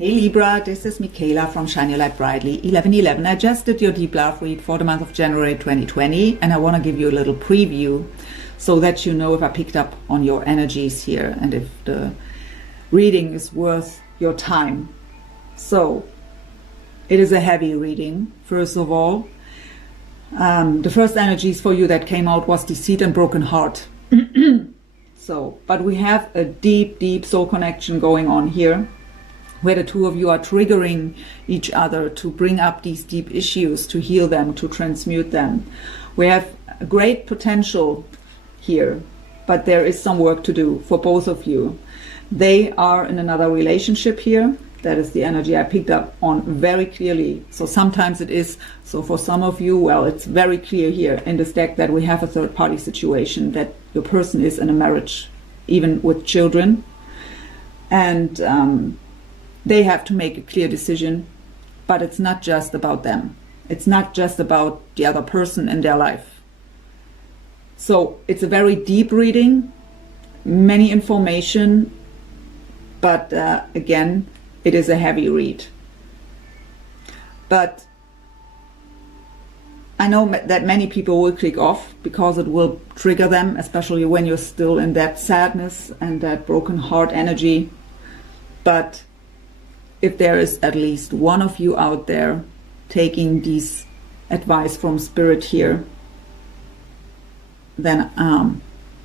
Hey Libra, this is Michaela from Shine Your Light Brightly 1111. I just did your deep love read for the month of January 2020, and I want to give you a little preview so that you know if I picked up on your energies here and if the reading is worth your time. So it is a heavy reading. First of all, the first energies for you that came out was deceit and broken heart. But we have a deep soul connection going on here, where the two of you are triggering each other to bring up these deep issues, to heal them, to transmute them. We have a great potential here, but there is some work to do for both of you. They are in another relationship here. That is the energy I picked up on very clearly. So sometimes it is, so for some of you, well, it's very clear here in this deck that we have a third party situation, that your person is in a marriage, even with children. And they have to make a clear decision, but it's not just about them. It's not just about the other person in their life. So it's a very deep reading, many information, but again, it is a heavy read. But I know that many people will click off because it will trigger them, especially when you're still in that sadness and that broken heart energy. But if there is at least one of you out there taking these advice from Spirit here, then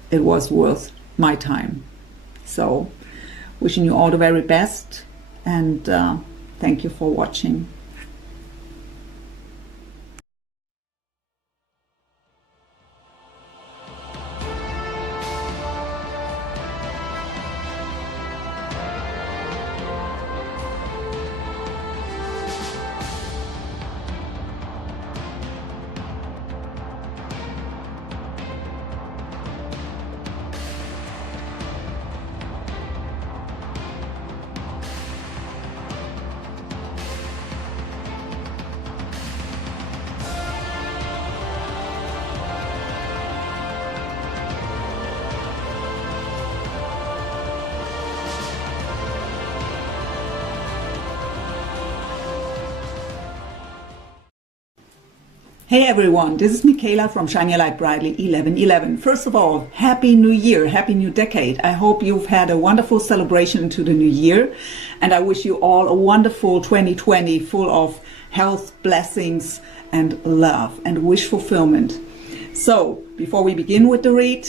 it was worth my time. So wishing you all the very best, and thank you for watching. Hey everyone, this is Michaela from Shine Your Light Brightly 1111. First of all, Happy New Year, Happy New Decade. I hope you've had a wonderful celebration into the new year, and I wish you all a wonderful 2020 full of health, blessings, and love and wish fulfillment. So, before we begin with the read,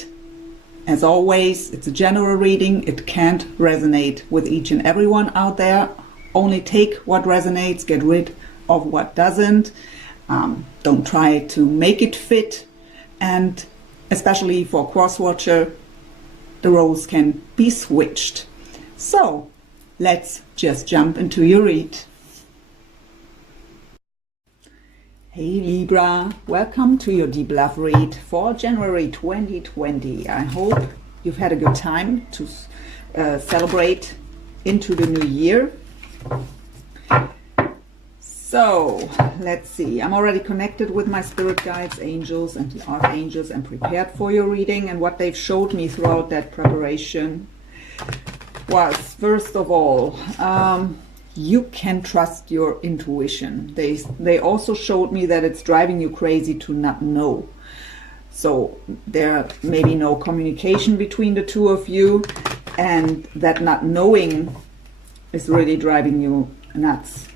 as always, it's a general reading. It can't resonate with each and everyone out there. Only take what resonates, get rid of what doesn't. Don't try to make it fit, and especially for cross-watcher, the roles can be switched. So let's just jump into your read. Hey Libra, welcome to your deep love read for January 2020. I hope you've had a good time to celebrate into the new year. So let's see, I'm already connected with my spirit guides, angels, and the archangels, and prepared for your reading. And what they've showed me throughout that preparation was, first of all, you can trust your intuition. They also showed me that it's driving you crazy to not know. So there may be no communication between the two of you, and that not knowing is really driving you nuts.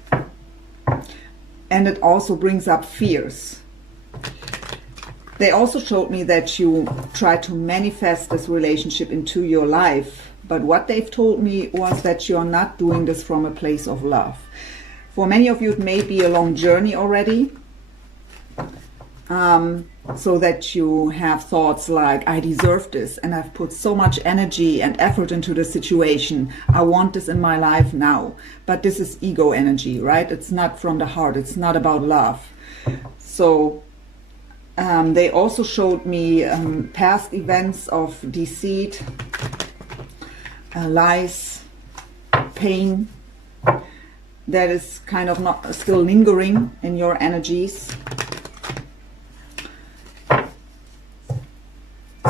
And it also brings up fears. They also showed me that you try to manifest this relationship into your life, but what they've told me was that you're not doing this from a place of love. For many of you, it may be a long journey already, so that you have thoughts like, I deserve this, and I've put so much energy and effort into the situation. I want this in my life now. But this is ego energy, right? It's not from the heart. It's not about love. So they also showed me past events of deceit, lies, pain, that is kind of not still lingering in your energies.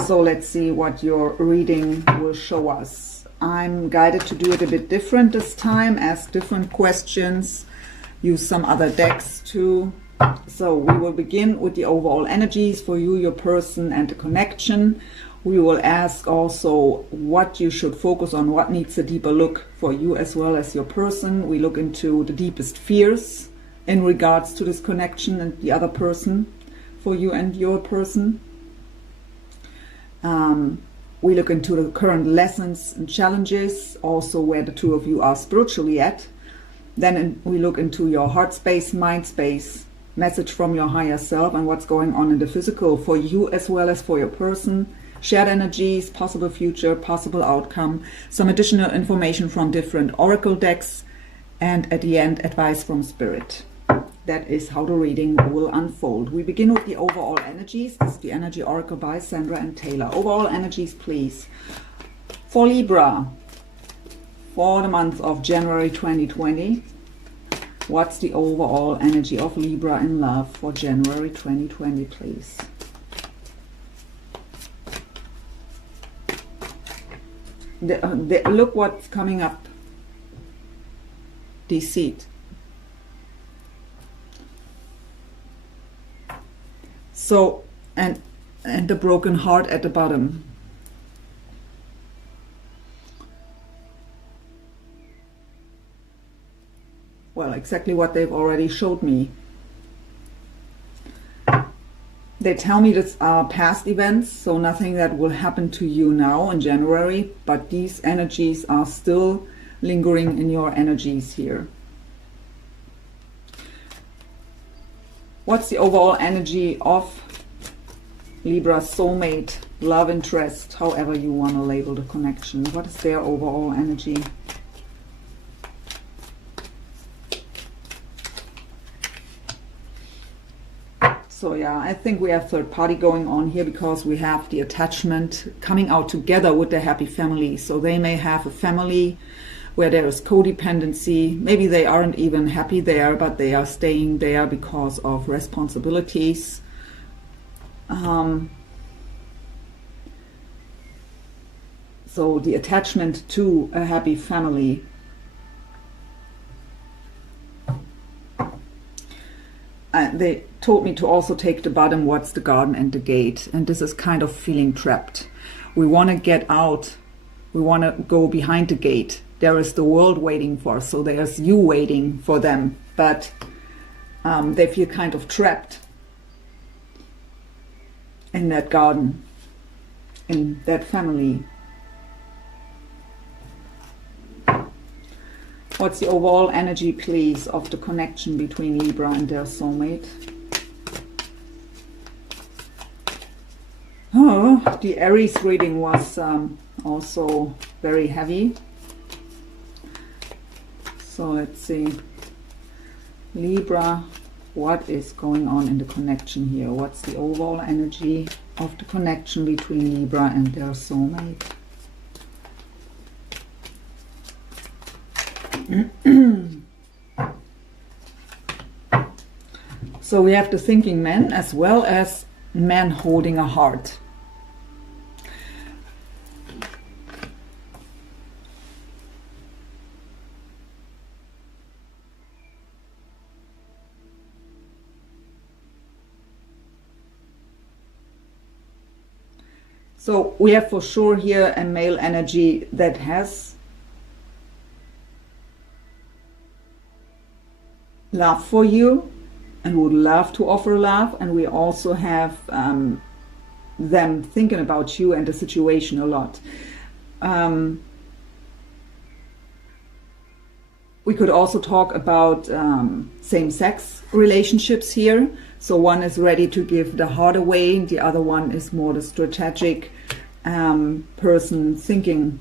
So let's see what your reading will show us. I'm guided to do it a bit different this time, ask different questions, use some other decks too. So we will begin with the overall energies for you, your person, and the connection. We will ask also what you should focus on, what needs a deeper look for you as well as your person. We look into the deepest fears in regards to this connection and the other person for you and your person. We look into the current lessons and challenges, also where the two of you are spiritually at. Then we look into your heart space, mind space, message from your higher self, and what's going on in the physical for you as well as for your person. Shared energies, possible future, possible outcome, some additional information from different oracle decks, and at the end, advice from spirit. That is how the reading will unfold. We begin with the overall energies. This is the energy oracle by Sandra and Taylor. Overall energies, please. For Libra, for the month of January 2020, what's the overall energy of Libra in love for January 2020, please? Look what's coming up. Deceit. So, and the broken heart at the bottom. Well, exactly what they've already showed me. They tell me this are past events, so nothing that will happen to you now in January, but these energies are still lingering in your energies here. What's the overall energy of Libra soulmate, love interest, however you want to label the connection? What is their overall energy? So yeah, I think we have third party going on here because we have the attachment coming out together with the happy family. So they may have a family where there is codependency. Maybe they aren't even happy there, but they are staying there because of responsibilities. So the attachment to a happy family. They told me to also take the bottom, what's the garden and the gate. And this is kind of feeling trapped. We want to get out. We want to go behind the gate. There is the world waiting for us, so there's you waiting for them. But they feel kind of trapped in that garden, in that family. What's the overall energy, please, of the connection between Libra and their soulmate? Oh, the Aries reading was also very heavy. So let's see. Libra, what is going on in the connection here? What's the overall energy of the connection between Libra and their soulmate? So we have the thinking man as well as man holding a heart. So we have for sure here a male energy that has love for you and would love to offer love, and we also have them thinking about you and the situation a lot. We could also talk about same-sex relationships here. So one is ready to give the heart away, and the other one is more the strategic person thinking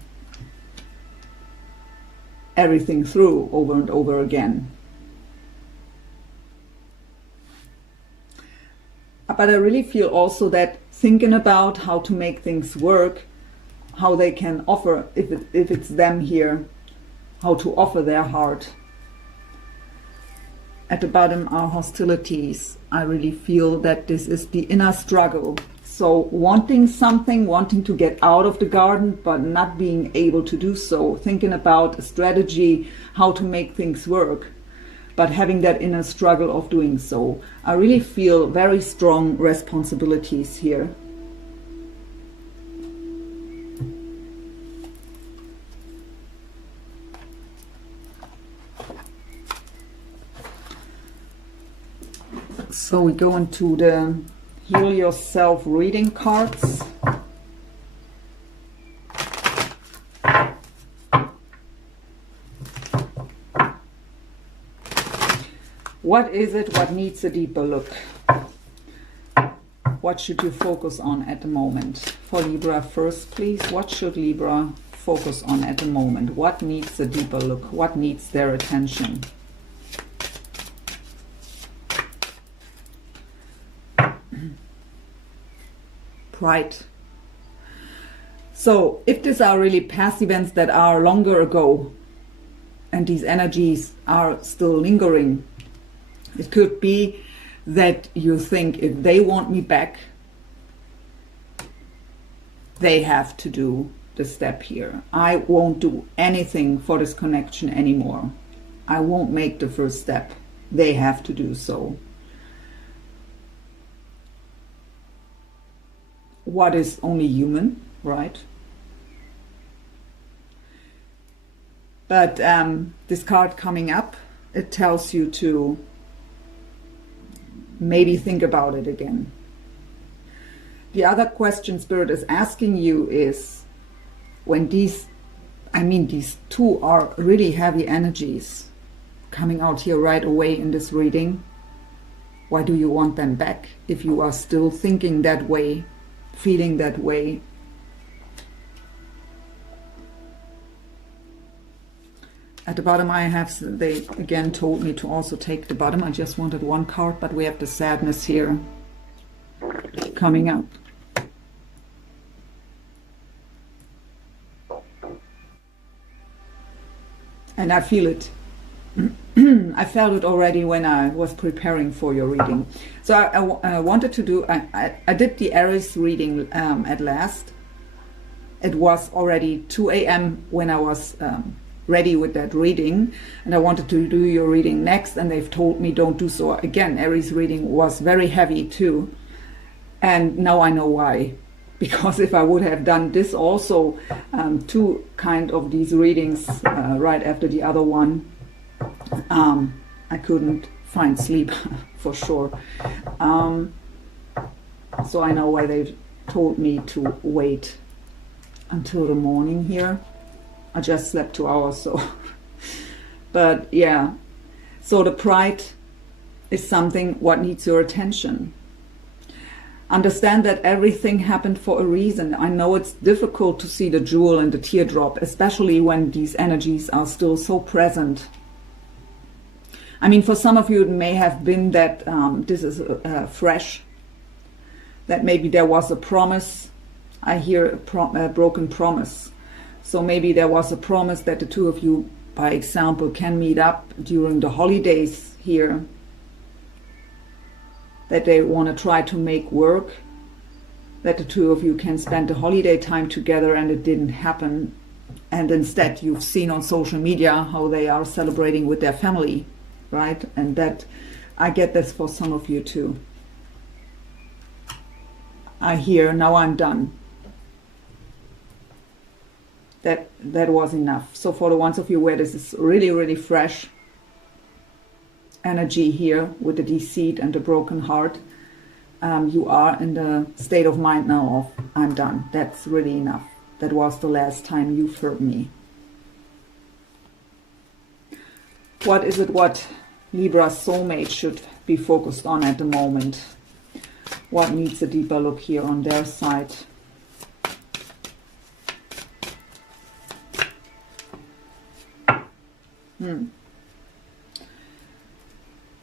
everything through over and over again. But I really feel also that thinking about how to make things work, how they can offer, if it's them here, how to offer their heart. At the bottom are hostilities. I really feel that this is the inner struggle. So wanting something, wanting to get out of the garden, but not being able to do so. Thinking about a strategy, how to make things work, but having that inner struggle of doing so. I really feel very strong responsibilities here. So we go into the Heal Yourself reading cards. What is it? What needs a deeper look? What should you focus on at the moment? For Libra first, please. What should Libra focus on at the moment? What needs a deeper look? What needs their attention? Pride. So if these are really past events that are longer ago and these energies are still lingering, it could be that you think if they want me back, they have to do the step here. I won't do anything for this connection anymore. I won't make the first step. They have to do so. What is only human, right? But this card coming up, it tells you to maybe think about it again. The other question Spirit is asking you is, when these two are really heavy energies coming out here right away in this reading, why do you want them back if you are still thinking that way, feeling that way? At the bottom I have, they again told me to also take the bottom. I just wanted one card, but we have the sadness here coming up. And I feel it. I felt it already when I was preparing for your reading. So I wanted to do, I did the Aries reading at last. It was already 2 a.m. when I was ready with that reading, and I wanted to do your reading next, and they've told me don't do so again. Aries reading was very heavy too, and now I know why. Because if I would have done this also, two kind of these readings right after the other one, I couldn't find sleep for sure. So I know why they've told me to wait until the morning here. I just slept 2 hours, so. But yeah, so the pride is something what needs your attention. Understand that everything happened for a reason. I know it's difficult to see the jewel and the teardrop, especially when these energies are still so present. I mean, for some of you it may have been that this is fresh, that maybe there was a promise. I hear a broken promise. So maybe there was a promise that the two of you, by example, can meet up during the holidays here, that they want to try to make work, that the two of you can spend the holiday time together, and it didn't happen. And instead you've seen on social media how they are celebrating with their family, right? And that, I get this for some of you too. I hear, now I'm done. That was enough. So for the ones of you where this is really, really fresh energy here with the deceit and the broken heart, you are in the state of mind now of, I'm done. That's really enough. That was the last time you've heard me. What is it what Libra soulmate should be focused on at the moment? What needs a deeper look here on their side?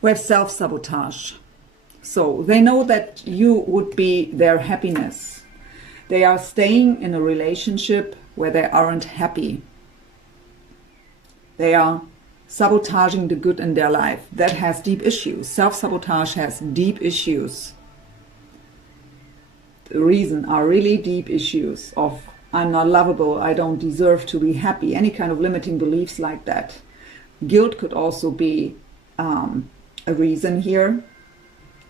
We have self-sabotage. So they know that you would be their happiness. They are staying in a relationship where they aren't happy. They are sabotaging the good in their life. That has deep issues. Self-sabotage has deep issues. the reason are really deep issues of I'm not lovable, I don't deserve to be happy, any kind of limiting beliefs like that. Guilt could also be a reason here.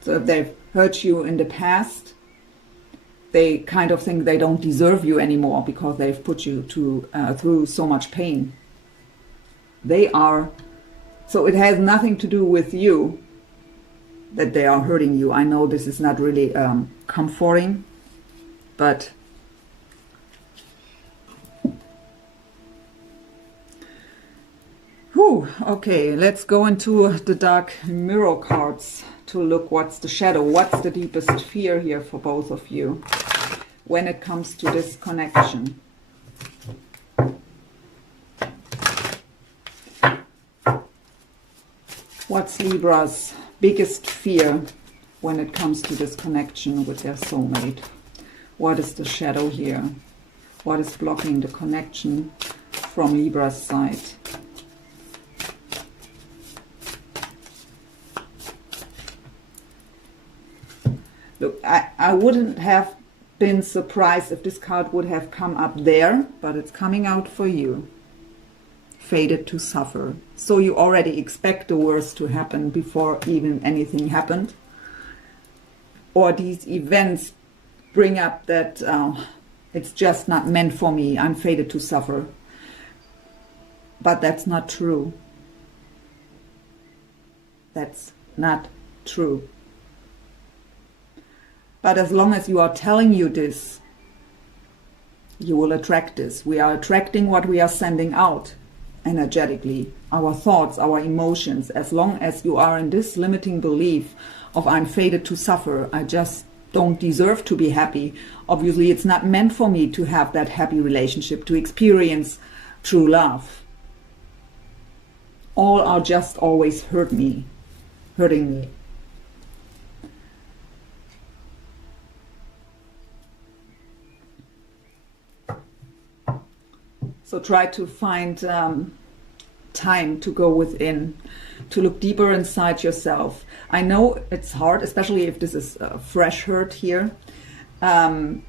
So if they've hurt you in the past, they kind of think they don't deserve you anymore because they've put you through so much pain. So it has nothing to do with you that they are hurting you. I know this is not really comforting, but okay, let's go into the dark mirror cards to look what's the shadow, what's the deepest fear here for both of you when it comes to this connection. What's Libra's biggest fear when it comes to this connection with their soulmate? What is the shadow here? What is blocking the connection from Libra's side? Look, I wouldn't have been surprised if this card would have come up there, but it's coming out for you. Fated to suffer. So you already expect the worst to happen before even anything happened. Or these events bring up that it's just not meant for me, I'm fated to suffer. But that's not true. That's not true. But as long as you are telling you this, you will attract this. We are attracting what we are sending out energetically, our thoughts, our emotions. As long as you are in this limiting belief of I'm fated to suffer, I just don't deserve to be happy. Obviously, it's not meant for me to have that happy relationship, to experience true love. All are just always hurting me. So try to find time to go within, to look deeper inside yourself. I know it's hard, especially if this is a fresh hurt here, to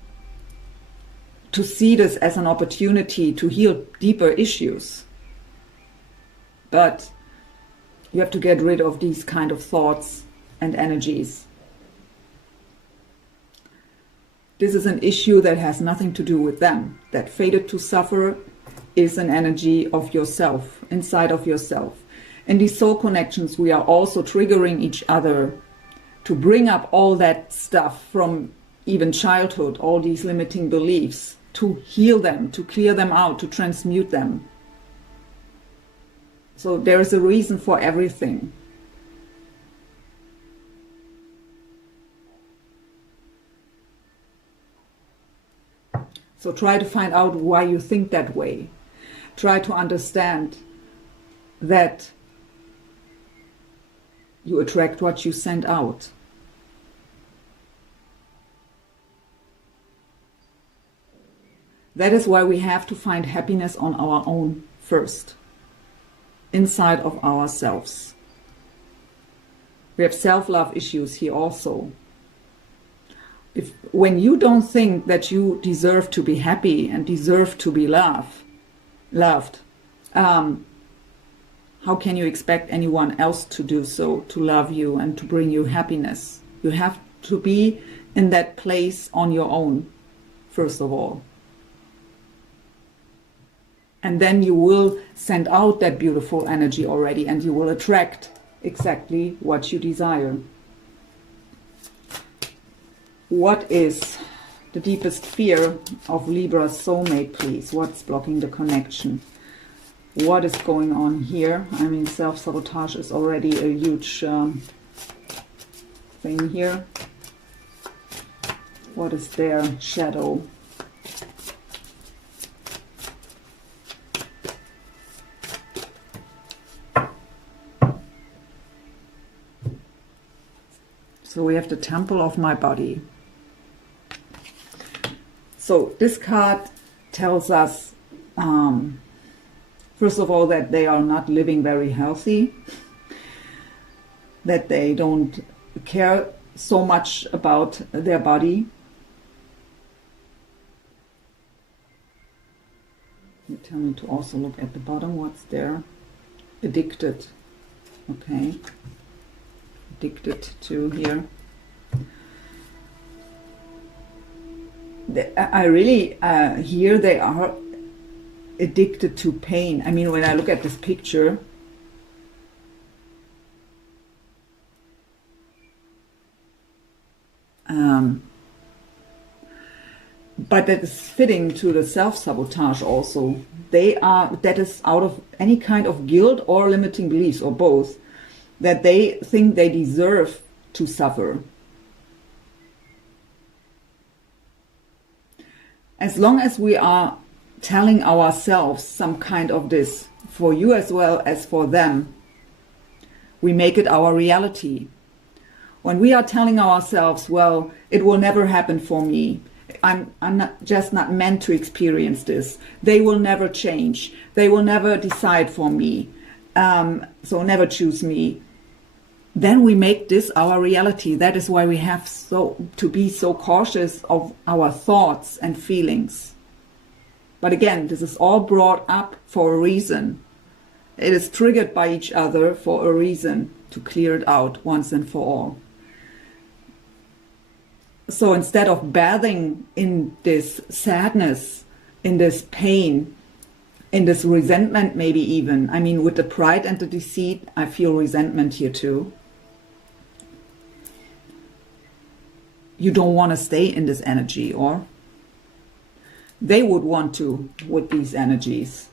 see this as an opportunity to heal deeper issues. But you have to get rid of these kind of thoughts and energies. This is an issue that has nothing to do with them. That fated to suffer is an energy of yourself, inside of yourself. In these soul connections, we are also triggering each other to bring up all that stuff from even childhood, all these limiting beliefs, to heal them, to clear them out, to transmute them. So there is a reason for everything. So try to find out why you think that way. Try to understand that you attract what you send out. That is why we have to find happiness on our own first, inside of ourselves. We have self-love issues here also. When you don't think that you deserve to be happy and deserve to be loved, how can you expect anyone else to do so, to love you and to bring you happiness? You have to be in that place on your own, first of all. And then you will send out that beautiful energy already, and you will attract exactly what you desire. What is the deepest fear of Libra's soulmate, please? What's blocking the connection? What is going on here? I mean, self-sabotage is already a huge thing here. What is their shadow? So we have the temple of my body. So this card tells us, first of all, that they are not living very healthy, that they don't care so much about their body, You tell me to also look at the bottom, what's there. Addicted. Okay. Addicted to here. I really, here they are addicted to pain. I mean, when I look at this picture, but that is fitting to the self-sabotage also. That is out of any kind of guilt or limiting beliefs, or both, that they think they deserve to suffer. As long as we are telling ourselves some kind of this, for you as well as for them, we make it our reality. When we are telling ourselves, well, it will never happen for me, I'm not meant to experience this, they will never change, they will never decide for me, so never choose me, then we make this our reality. That is why we have to be so cautious of our thoughts and feelings. But again, this is all brought up for a reason. It is triggered by each other for a reason, to clear it out once and for all. So instead of bathing in this sadness, in this pain, in this resentment maybe even, I mean with the pride and the deceit, I feel resentment here too. You don't want to stay in this energy, or they would want to with these energies.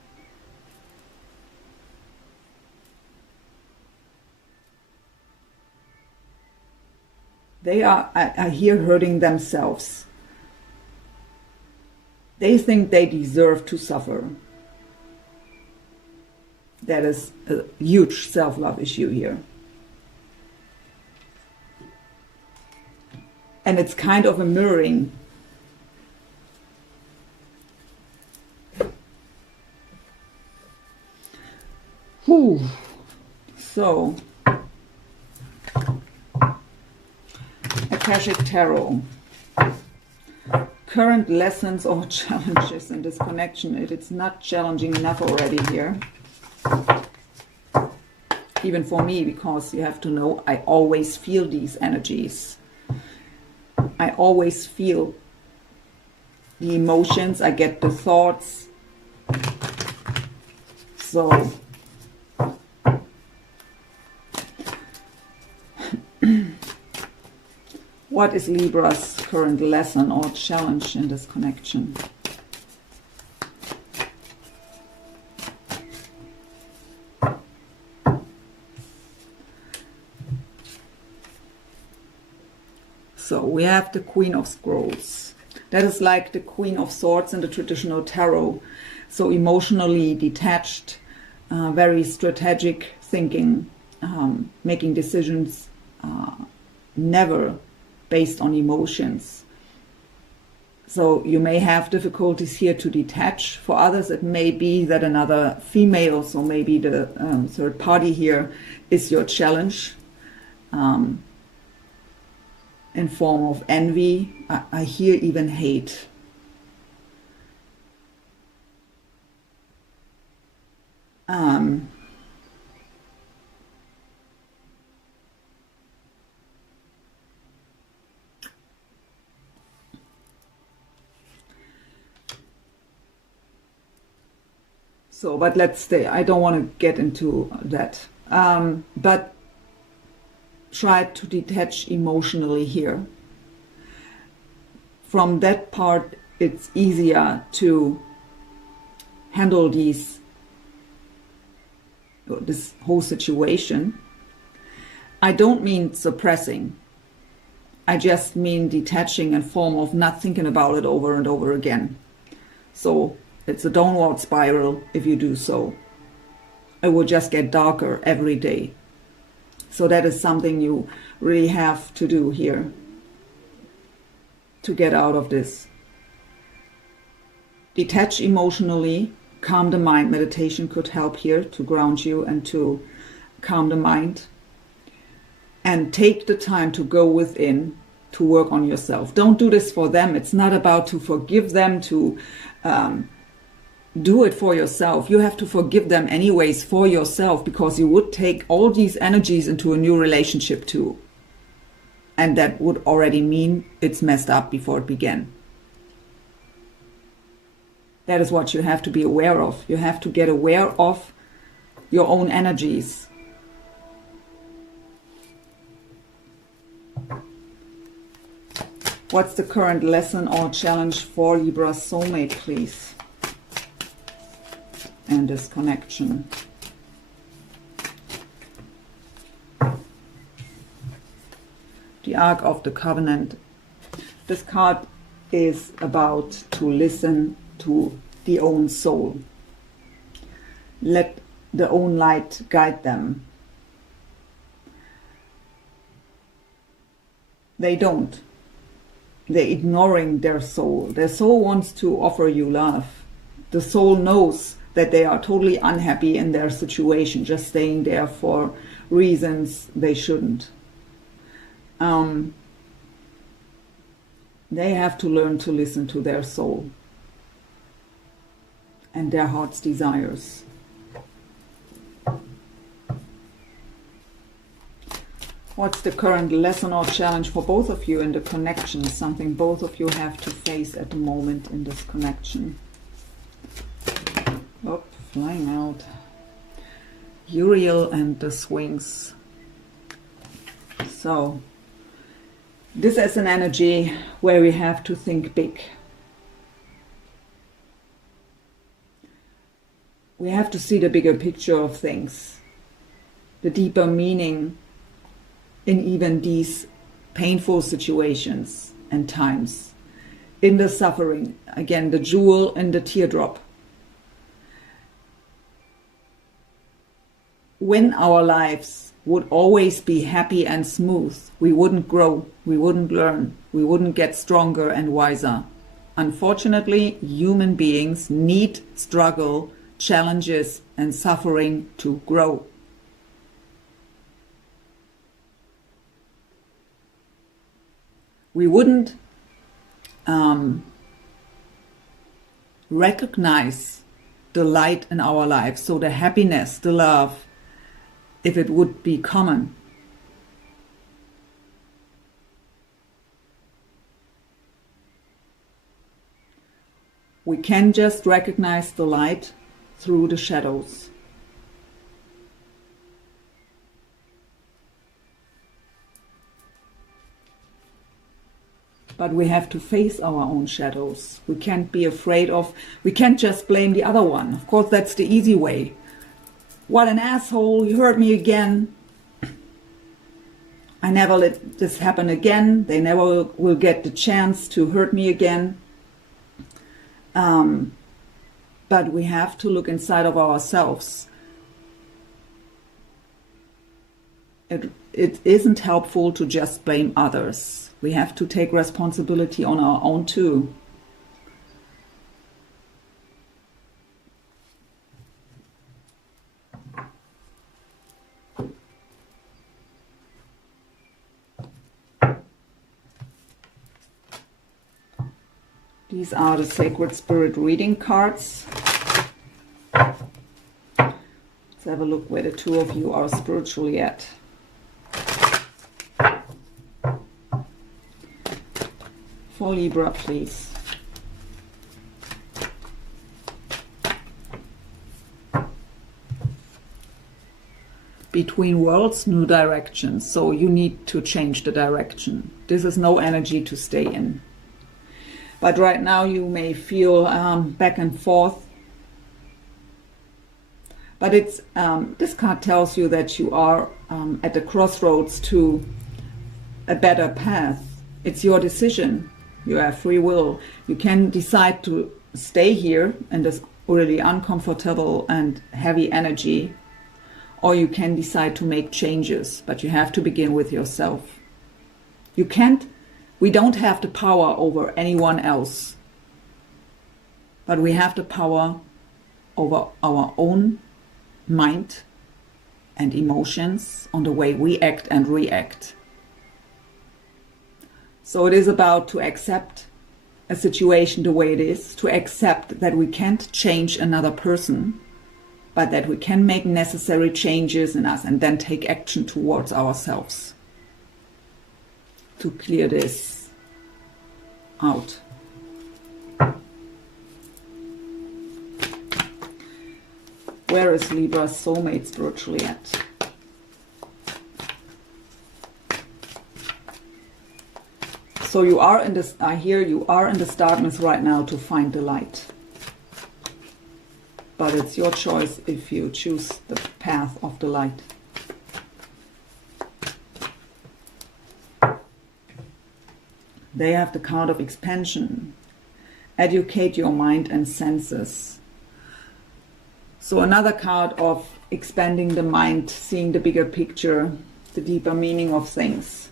They are, I hear, hurting themselves. They think they deserve to suffer. That is a huge self-love issue here. And it's kind of a mirroring. Whew. So, Akashic Tarot. Current lessons or challenges in this connection. It's not challenging enough already here. Even for me, because you have to know, I always feel these energies. I always feel the emotions, I get the thoughts. So, what is Libra's current lesson or challenge in this connection? So we have the Queen of Scrolls. That is like the Queen of Swords in the traditional tarot. So emotionally detached, very strategic thinking, making decisions never based on emotions. So you may have difficulties here to detach. For others it may be that another female, so maybe the third party here, is your challenge. In form of envy, I hear even hate. So, but let's stay. I don't want to get into that. But try to detach emotionally here. From that part, it's easier to handle this whole situation. I don't mean suppressing. I just mean detaching in form of not thinking about it over and over again. So it's a downward spiral if you do so. It will just get darker every day. So that is something you really have to do here to get out of this. Detach emotionally, calm the mind. Meditation could help here to ground you and to calm the mind. And take the time to go within to work on yourself. Don't do this for them. It's not about to forgive them, to do it for yourself. You have to forgive them anyways for yourself, because you would take all these energies into a new relationship too. And that would already mean it's messed up before it began. That is what you have to be aware of. You have to get aware of your own energies. What's the current lesson or challenge for Libra soulmate, please? And this connection. The Ark of the Covenant. This card is about to listen to the own soul. Let the own light guide them. They don't. They're ignoring their soul. Their soul wants to offer you love. The soul knows that they are totally unhappy in their situation, just staying there for reasons they shouldn't. They have to learn to listen to their soul and their heart's desires. What's the current lesson or challenge for both of you in the connection? Something both of you have to face at the moment in this connection. Oh, flying out. Uriel and the Swings. So, this is an energy where we have to think big. We have to see the bigger picture of things, the deeper meaning in even these painful situations and times, in the suffering. Again, the jewel in the teardrop. When our lives would always be happy and smooth, we wouldn't grow, we wouldn't learn, we wouldn't get stronger and wiser. Unfortunately, human beings need struggle, challenges, and suffering to grow. We wouldn't recognize the light in our lives, so the happiness, the love, if it would be common. We can just recognize the light through the shadows. But we have to face our own shadows. We can't be afraid of, we can't just blame the other one. Of course, that's the easy way. What an asshole, he hurt me again. I never let this happen again. They never will get the chance to hurt me again. But we have to look inside of ourselves. It isn't helpful to just blame others. We have to take responsibility on our own too. These are the Sacred Spirit reading cards. Let's have a look where the two of you are spiritually at. For Libra, please. Between worlds, new directions. So you need to change the direction. This is no energy to stay in. But right now you may feel back and forth. But it's this card tells you that you are at the crossroads to a better path. It's your decision. You have free will. You can decide to stay here in this really uncomfortable and heavy energy, or you can decide to make changes, but you have to begin with yourself. We don't have the power over anyone else, but we have the power over our own mind and emotions on the way we act and react. So it is about to accept a situation the way it is, to accept that we can't change another person, but that we can make necessary changes in us and then take action towards ourselves to clear this out. Where is Libra's soulmate spiritually at? So you are in this, I hear you are in this darkness right now to find the light. But it's your choice if you choose the path of the light. They have the card of expansion. Educate your mind and senses. So another card of expanding the mind, seeing the bigger picture, the deeper meaning of things.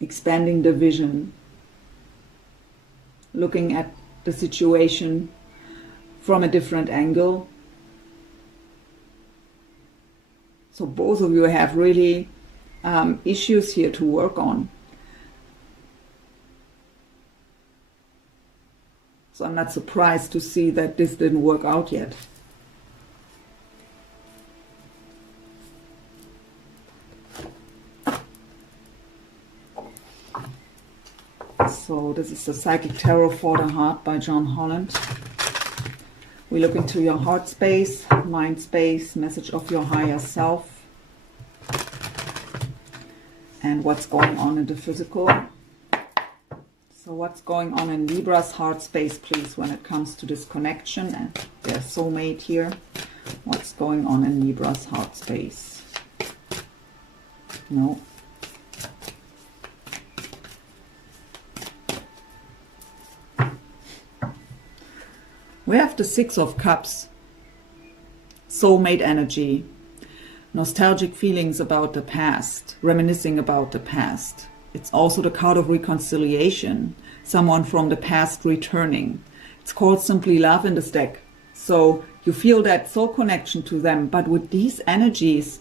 Expanding the vision. Looking at the situation from a different angle. So both of you have really issues here to work on. So I'm not surprised to see that this didn't work out yet. So this is the Psychic Tarot for the Heart by John Holland. We look into your heart space, mind space, message of your higher self, and what's going on in the physical. So what's going on in Libra's heart space, please, when it comes to this connection and their soulmate here. What's going on in Libra's heart space? No. We have the Six of Cups. Soulmate energy. Nostalgic feelings about the past. Reminiscing about the past. It's also the card of reconciliation. Someone from the past returning. It's called simply love in this deck. So you feel that soul connection to them. But with these energies,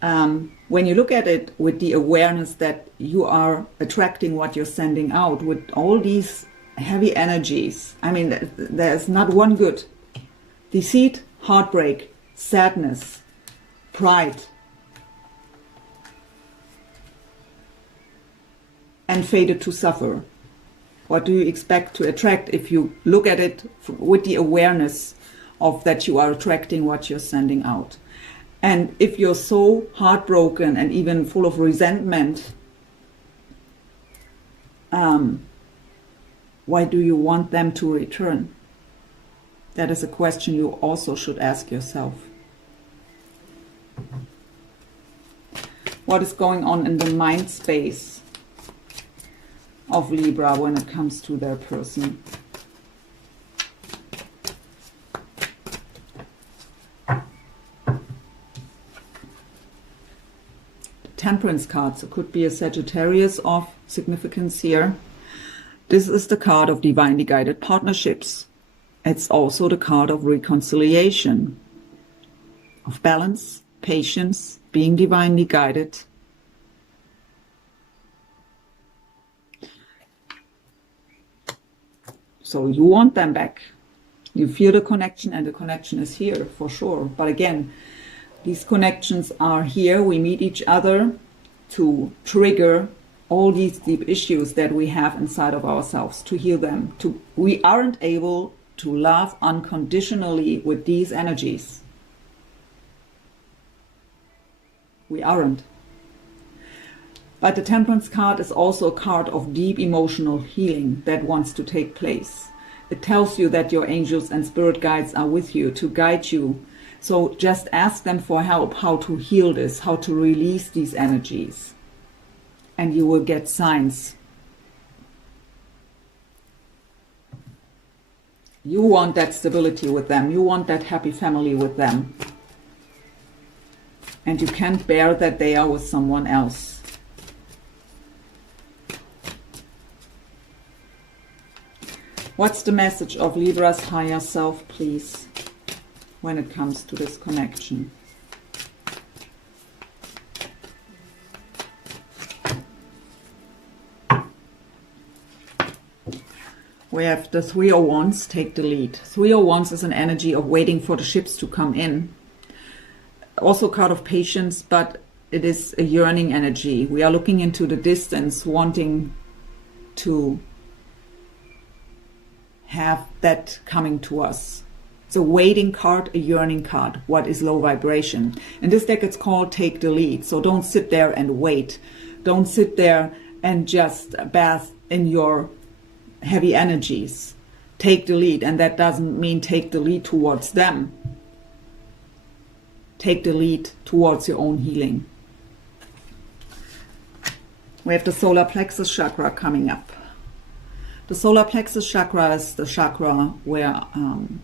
when you look at it with the awareness that you are attracting what you're sending out, with all these heavy energies, I mean, there's not one good. Deceit, heartbreak, sadness, pride, and fated to suffer. What do you expect to attract if you look at it with the awareness of that you are attracting what you're sending out? And if you're so heartbroken and even full of resentment, why do you want them to return? That is a question you also should ask yourself. What is going on in the mind space of Libra when it comes to their person? Temperance card, so could be a Sagittarius of significance here. This is the card of divinely guided partnerships. It's also the card of reconciliation, of balance, patience, being divinely guided. So you want them back. You feel the connection, and the connection is here for sure. But again, these connections are here. We meet each other to trigger all these deep issues that we have inside of ourselves, to heal them. We aren't able to love unconditionally with these energies. We aren't. But the Temperance card is also a card of deep emotional healing that wants to take place. It tells you that your angels and spirit guides are with you to guide you. So just ask them for help, how to heal this, how to release these energies. And you will get signs. You want that stability with them. You want that happy family with them. And you can't bear that they are with someone else. What's the message of Libra's higher self, please, when it comes to this connection? We have the Three of Wands, take the lead. Three of Wands is an energy of waiting for the ships to come in. Also a card of patience, but it is a yearning energy. We are looking into the distance, wanting to have that coming to us. It's a waiting card, a yearning card. What is low vibration? In this deck, it's called Take the Lead. So don't sit there and wait. Don't sit there and just bath in your heavy energies. Take the lead. And that doesn't mean take the lead towards them. Take the lead towards your own healing. We have the solar plexus chakra coming up. The solar plexus chakra is the chakra where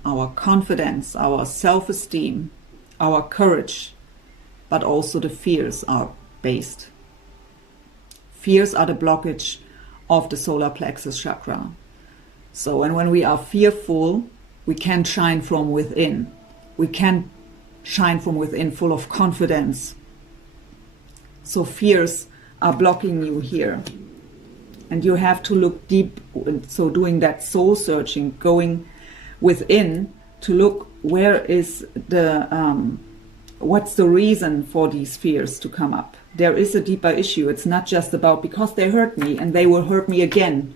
our confidence, our self-esteem, our courage, but also the fears are based. Fears are the blockage of the solar plexus chakra. So, and when we are fearful, we can't shine from within. We can't shine from within full of confidence. So fears are blocking you here. And you have to look deep, so doing that soul searching, going within to look where is the, what's the reason for these fears to come up. There is a deeper issue. It's not just about because they hurt me and they will hurt me again.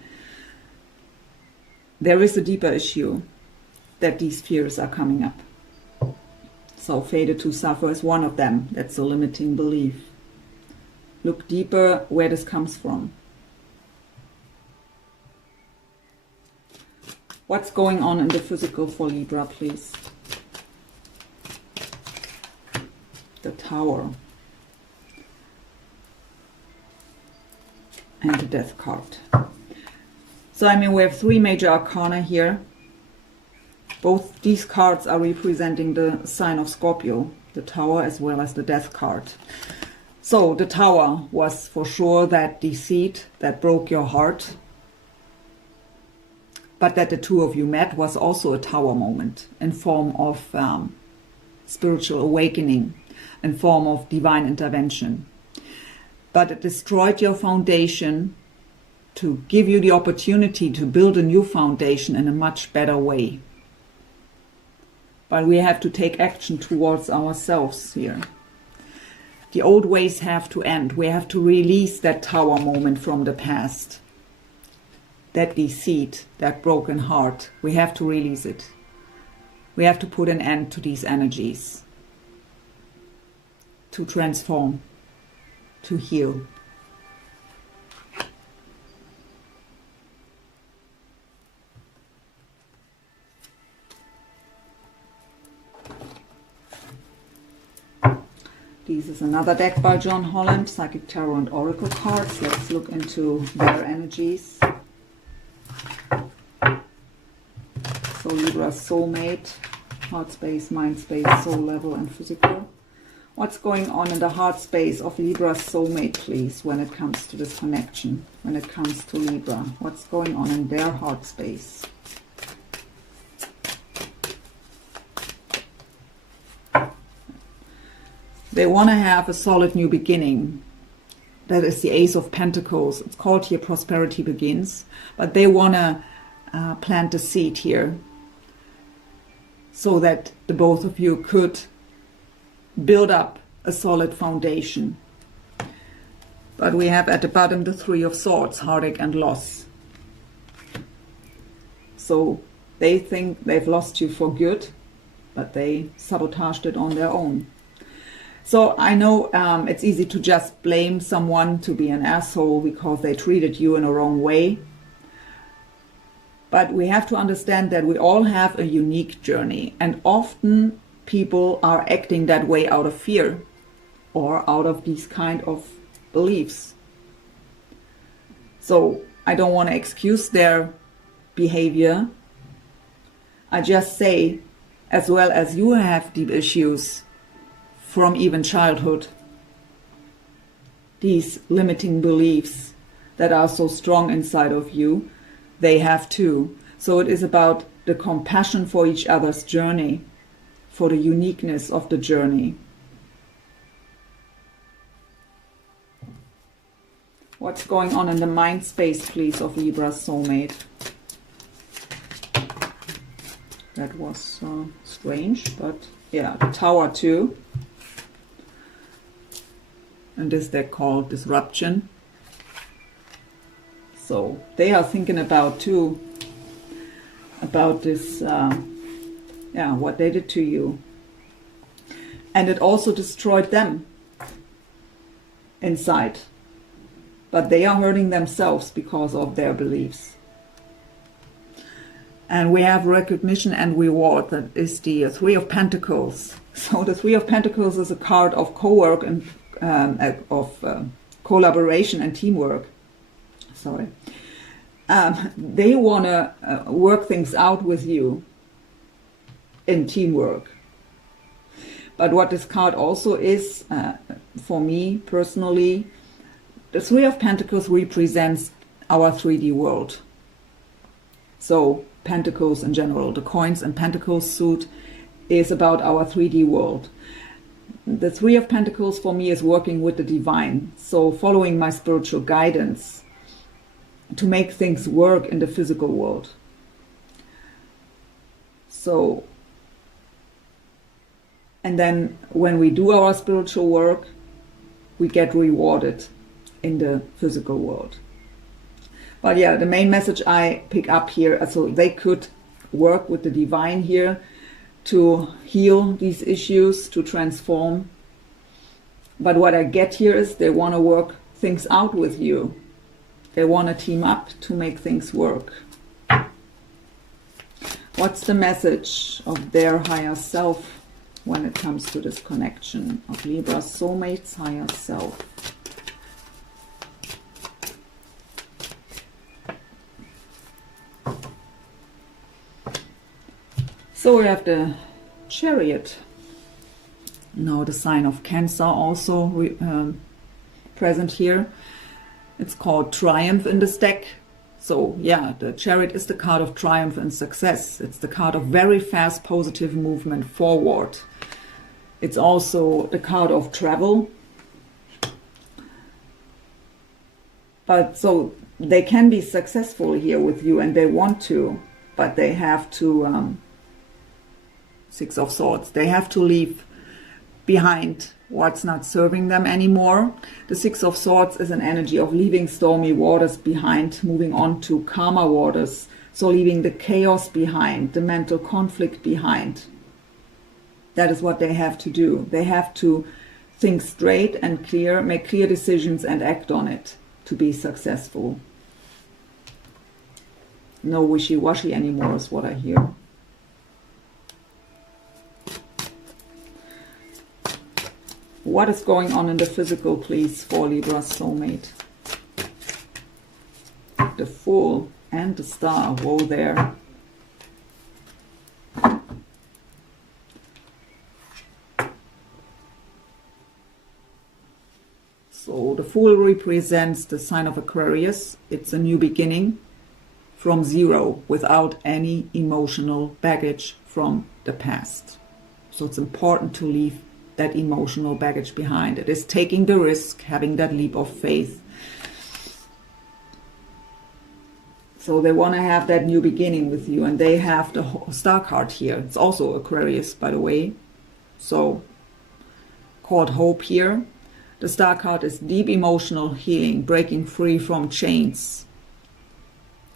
There is a deeper issue that these fears are coming up. So fated to suffer is one of them. That's a limiting belief. Look deeper where this comes from. What's going on in the physical for Libra, please? The Tower. And the Death card. So, I mean, we have three major arcana here. Both these cards are representing the sign of Scorpio, the Tower as well as the Death card. So, the Tower was for sure that deceit that broke your heart. But that the two of you met was also a Tower moment in form of spiritual awakening, in form of divine intervention. But it destroyed your foundation to give you the opportunity to build a new foundation in a much better way. But we have to take action towards ourselves here. The old ways have to end. We have to release that Tower moment from the past. That deceit, that broken heart, we have to release it. We have to put an end to these energies. To transform, to heal. This is another deck by John Holland, Psychic Tarot and Oracle cards. Let's look into their energies. So Libra soulmate, heart space, mind space, soul level and physical. What's going on in the heart space of Libra soulmate, please, when it comes to this connection, when it comes to Libra? What's going on in their heart space? They want to have a solid new beginning. That is the Ace of Pentacles. It's called here Prosperity Begins. But they want to plant a seed here so that the both of you could build up a solid foundation. But we have at the bottom the Three of Swords, heartache and loss. So they think they've lost you for good, but they sabotaged it on their own. So I know it's easy to just blame someone to be an asshole because they treated you in a wrong way. But we have to understand that we all have a unique journey, and often people are acting that way out of fear or out of these kind of beliefs. So I don't want to excuse their behavior. I just say, as well as you have deep issues from even childhood, these limiting beliefs that are so strong inside of you, they have too. So it is about the compassion for each other's journey, for the uniqueness of the journey. What's going on in the mind space, please, of Libra soulmate? That was strange, but yeah, the Tower too. And this deck called Disruption. So they are thinking about too, about this, yeah, what they did to you. And it also destroyed them inside. But they are hurting themselves because of their beliefs. And we have recognition and reward. That is the Three of Pentacles. So the Three of Pentacles is a card of co-work and collaboration and teamwork. Sorry. They want to work things out with you in teamwork. But what this card also is, for me personally, the Three of Pentacles represents our 3D world. So Pentacles in general, the coins and Pentacles suit is about our 3D world. The Three of Pentacles for me is working with the divine. So following my spiritual guidance to make things work in the physical world. So, and then when we do our spiritual work, we get rewarded in the physical world. But yeah, the main message I pick up here, so they could work with the divine here to heal these issues, to transform. But what I get here is they want to work things out with you. They want to team up to make things work. What's the message of their higher self when it comes to this connection of Libra soulmates, higher self? So we have the Chariot. Now the sign of Cancer also present here. It's called Triumph in this deck. So yeah, the Chariot is the card of triumph and success. It's the card of very fast positive movement forward. It's also the card of travel. But so they can be successful here with you and they want to, but they have to, Six of Swords, they have to leave behind what's not serving them anymore. The Six of Swords is an energy of leaving stormy waters behind, moving on to calmer waters. So leaving the chaos behind, the mental conflict behind. That is what they have to do. They have to think straight and clear, make clear decisions and act on it to be successful. No wishy-washy anymore is what I hear. What is going on in the physical, please, for Libra soulmate? The Fool and the Star. Whoa there. So the Fool represents the sign of Aquarius. It's a new beginning from zero without any emotional baggage from the past. So it's important to leave that emotional baggage behind. It is taking the risk, having that leap of faith. So they want to have that new beginning with you, and they have the Star card here. It's also Aquarius, by the way. So called Hope here. The Star card is deep emotional healing, breaking free from chains,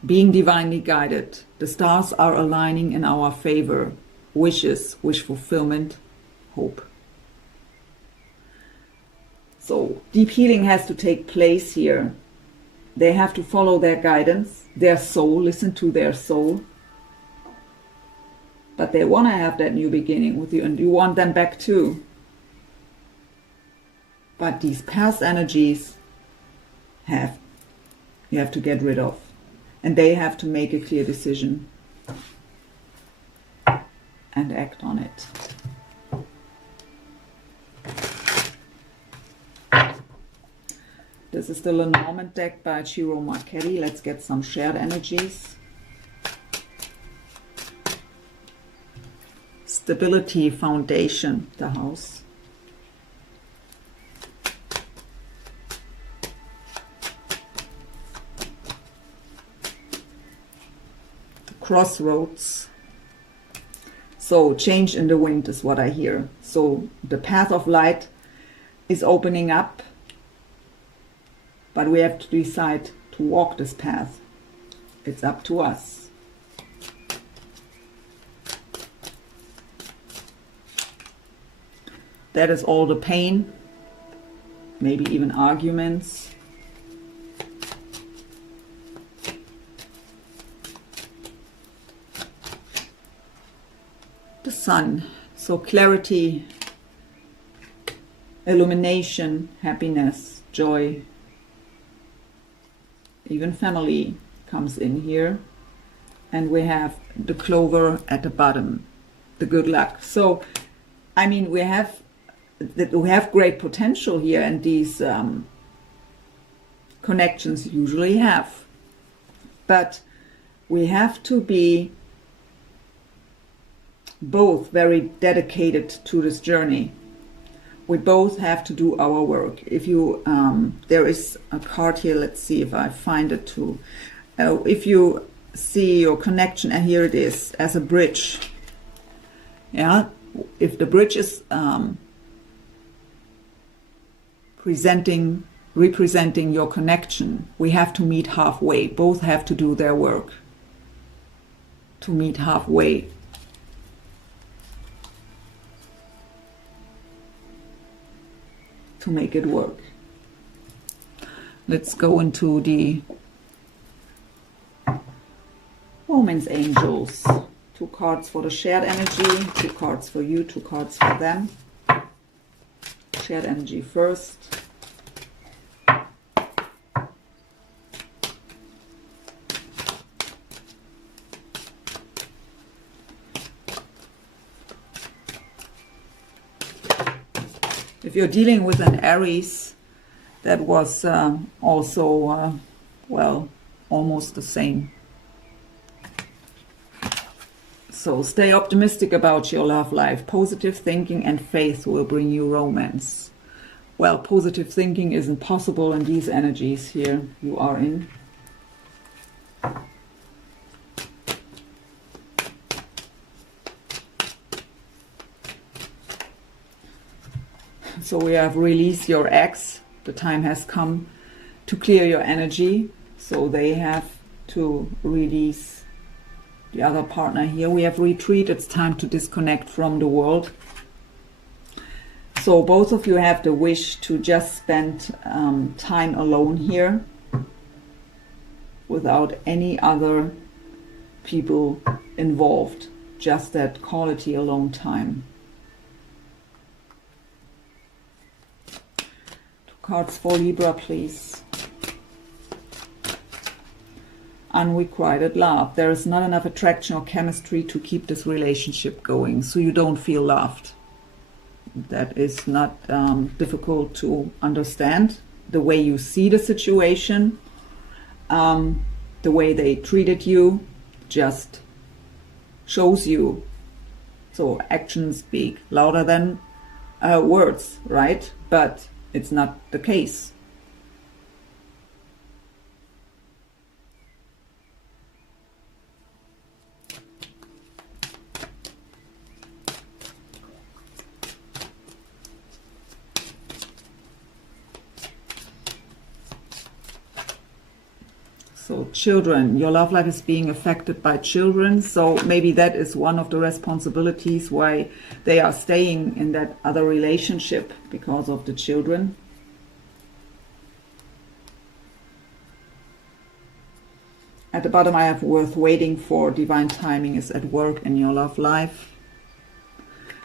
being divinely guided. The stars are aligning in our favor. Wishes, wish fulfillment, hope. So deep healing has to take place here. They have to follow their guidance, their soul, listen to their soul. But they want to have that new beginning with you, and you want them back too. But these past energies you have to get rid of. And they have to make a clear decision and act on it. This is the Lenormand deck by Michaela. Let's get some shared energies. Stability, foundation, the house. The crossroads. So change in the wind is what I hear. So the path of light is opening up, but we have to decide to walk this path. It's up to us. That is all the pain, maybe even arguments. The sun, so clarity, illumination, happiness, joy, even family comes in here. And we have the clover at the bottom, the good luck. So, I mean, we have great potential here, and these connections usually have. But we have to be both very dedicated to this journey. We both have to do our work. If you, there is a card here, let's see if I find it too. If you see your connection, and here it is, as a bridge. Yeah, if the bridge is representing your connection, we have to meet halfway. Both have to do their work to meet halfway. To make it work. Let's go into the Romance Angels. 2 cards for the shared energy, 2 cards for you, 2 cards for them. Shared energy first. If you're dealing with an Aries, that was also, well, almost the same. So stay optimistic about your love life. Positive thinking and faith will bring you romance. Well, positive thinking isn't possible in these energies here you are in. So we have released your ex. The time has come to clear your energy. So they have to release the other partner here. We have retreat. It's time to disconnect from the world. So both of you have the wish to just spend time alone here without any other people involved. Just that quality alone time. Cards for Libra, please. Unrequited love. There is not enough attraction or chemistry to keep this relationship going, so you don't feel loved. That is not difficult to understand. The way you see the situation, the way they treated you, just shows you. So actions speak louder than words, right? But it's not the case. So children, your love life is being affected by children. So maybe that is one of the responsibilities why they are staying in that other relationship, because of the children. At the bottom I have worth waiting for. Divine timing is at work in your love life.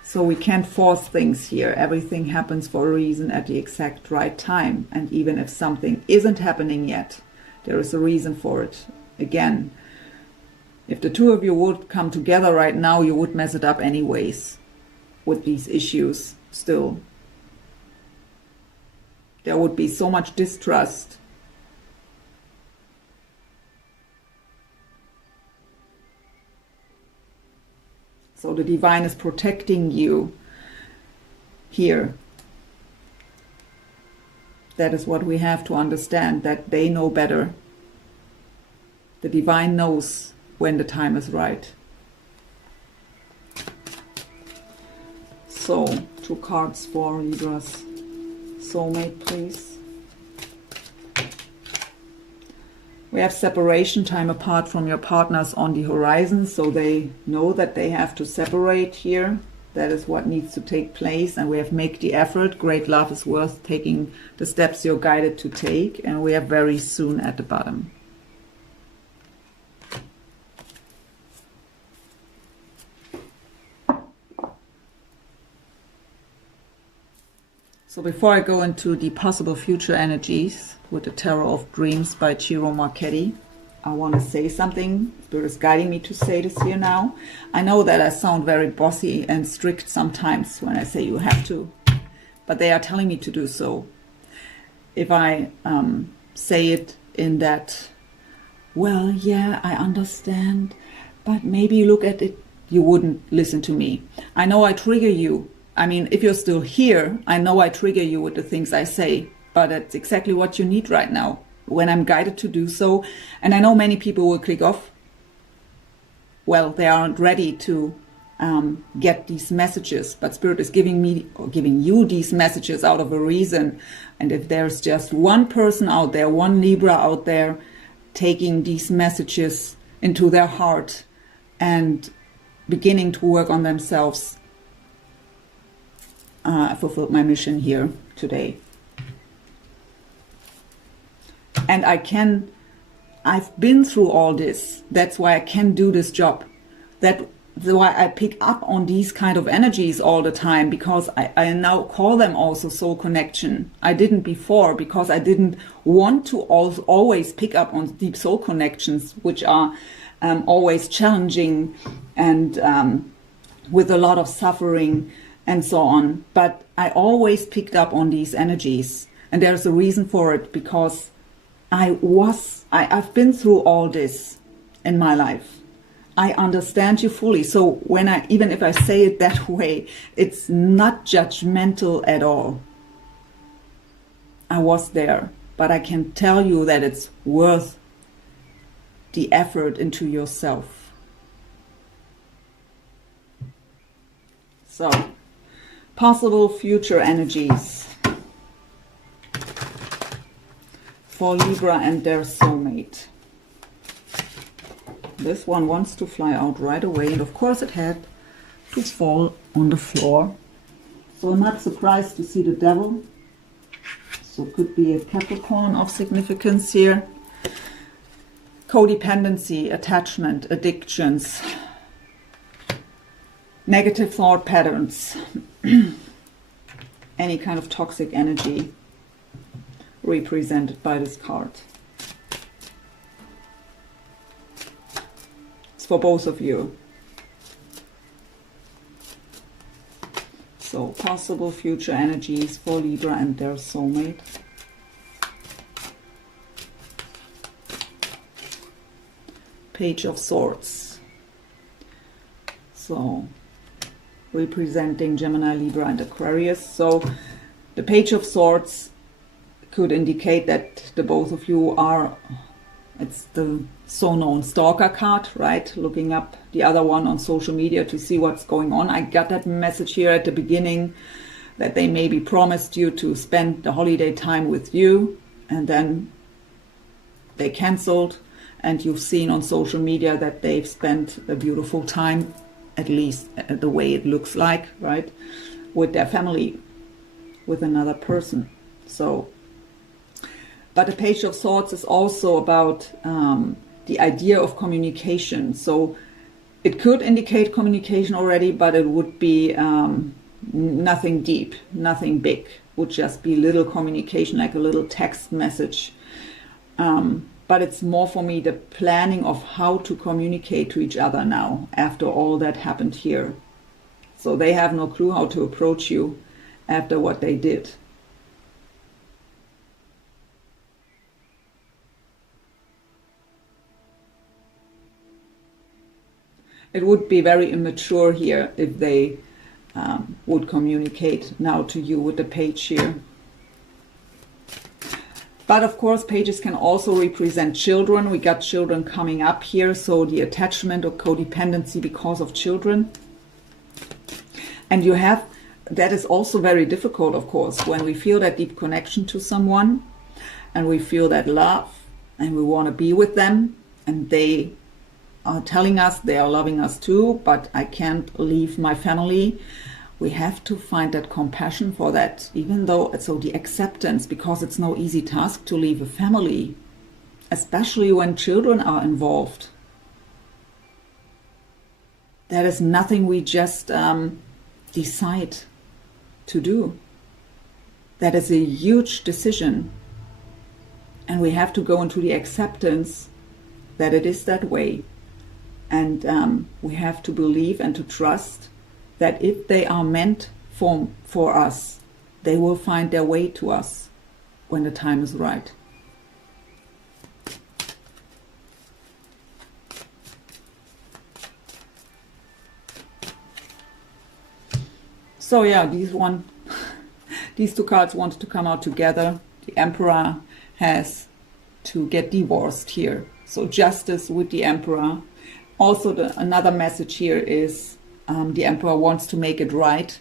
So we can't force things here. Everything happens for a reason at the exact right time. And even if something isn't happening yet, there is a reason for it. Again, if the two of you would come together right now, you would mess it up anyways with these issues still. There would be so much distrust. So the divine is protecting you here. That is what we have to understand, that they know better. The divine knows when the time is right. So, 2 cards for Libra's soulmate, please. We have separation, time apart from your partners on the horizon, so they know that they have to separate here. That is what needs to take place, and we have make the effort. Great love is worth taking the steps you're guided to take, and we have very soon at the bottom. So before I go into the possible future energies with the Tarot of Dreams by Ciro Marchetti, I want to say something. Spirit is guiding me to say this here now. I know that I sound very bossy and strict sometimes when I say you have to, but they are telling me to do so. If I say it in that, well, yeah, I understand, but maybe look at it, you wouldn't listen to me. I know I trigger you. I mean, if you're still here, I know I trigger you with the things I say, but it's exactly what you need right now when I'm guided to do so. And I know many people will click off. Well, they aren't ready to get these messages, but Spirit is giving me or giving you these messages out of a reason. And if there's just one person out there, one Libra out there, taking these messages into their heart and beginning to work on themselves, I fulfilled my mission here today. And I've been through all this. That's why I can do this job. That's why I pick up on these kind of energies all the time, because I now call them also soul connection. I didn't before, because I didn't want to always pick up on deep soul connections, which are always challenging and with a lot of suffering and so on. But I always picked up on these energies, and there's a reason for it, because I've been through all this in my life. I understand you fully. So when even if I say it that way, it's not judgmental at all. I was there, but I can tell you that it's worth the effort into yourself. So, possible future energies for Libra and their soulmate. This one wants to fly out right away, and of course it had to fall on the floor. So I'm not surprised to see the Devil. So it could be a Capricorn of significance here. Codependency, attachment, addictions, negative thought patterns, any kind of toxic energy represented by this card. It's for both of you. So possible future energies for Libra and their soulmate. Page of Swords. So representing Gemini, Libra and Aquarius. So the Page of Swords could indicate that the both of you are, it's the so-known stalker card, right? Looking up the other one on social media to see what's going on. I got that message here at the beginning that they maybe promised you to spend the holiday time with you, and then they canceled, and you've seen on social media that they've spent a beautiful time, at least the way it looks like, right, with their family, with another person. So, but the Page of Swords is also about the idea of communication. So it could indicate communication already, but it would be nothing deep, nothing big. Would just be little communication, like a little text message. But it's more for me the planning of how to communicate to each other now after all that happened here. So they have no clue how to approach you after what they did. It would be very immature here if they would communicate now to you with the page here. But of course, pages can also represent children. We got children coming up here, so the attachment or codependency because of children. And you have that is also very difficult, of course, when we feel that deep connection to someone and we feel that love and we want to be with them, and they are telling us they are loving us too, but I can't leave my family. We have to find that compassion for that, even though it's so the acceptance, because it's no easy task to leave a family, especially when children are involved. That is nothing we just decide to do. That is a huge decision. And we have to go into the acceptance that it is that way. And we have to believe and to trust that if they are meant for us, they will find their way to us when the time is right. So yeah, these two cards wanted to come out together. The Emperor has to get divorced here. So justice with the Emperor. Also another message here is the Emperor wants to make it right.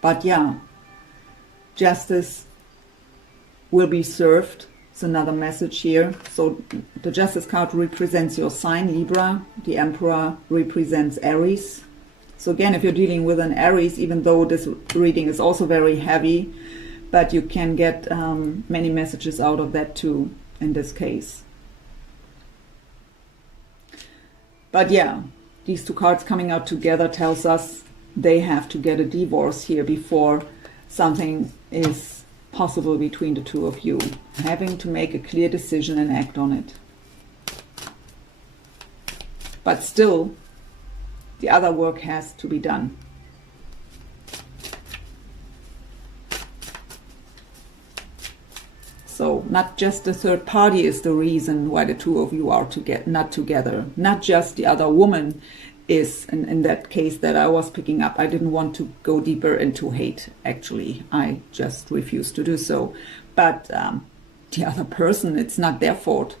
But yeah, justice will be served. It's another message here. So the Justice card represents your sign, Libra. The Emperor represents Aries. So again, if you're dealing with an Aries, even though this reading is also very heavy, but you can get many messages out of that too, in this case. But yeah, these two cards coming out together tells us they have to get a divorce here before something is possible between the two of you. Having to make a clear decision and act on it. But still, the other work has to be done. So not just the third party is the reason why the two of you are not together. Not just the other woman is, in that case that I was picking up. I didn't want to go deeper into hate, actually. I just refused to do so. But the other person, it's not their fault.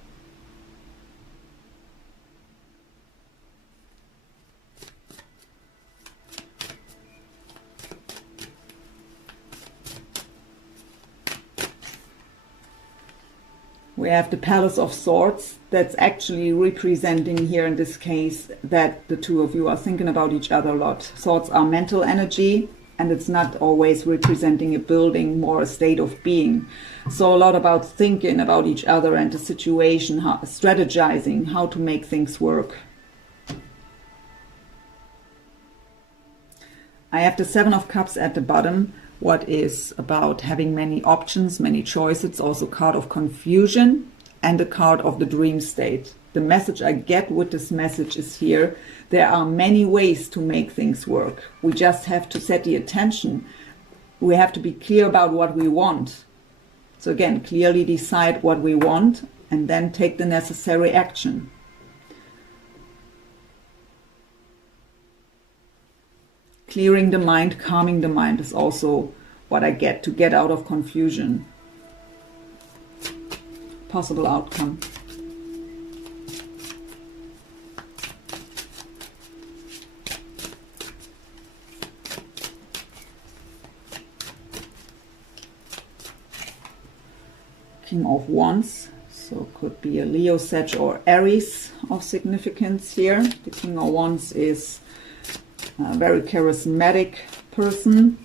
We have the Palace of Swords. That's actually representing here in this case that the two of you are thinking about each other a lot. Swords are mental energy, and it's not always representing a building, more a state of being. So a lot about thinking about each other and the situation, strategizing, how to make things work. I have the Seven of Cups at the bottom. What is about having many options, many choices. It's also a card of confusion and a card of the dream state. The message I get with this message is here. There are many ways to make things work. We just have to set the attention. We have to be clear about what we want. So again, clearly decide what we want and then take the necessary action. Clearing the mind, calming the mind is also what I get, to get out of confusion. Possible outcome. King of Wands. So could be a Leo, Sag or Aries of significance here. The King of Wands is a very charismatic person,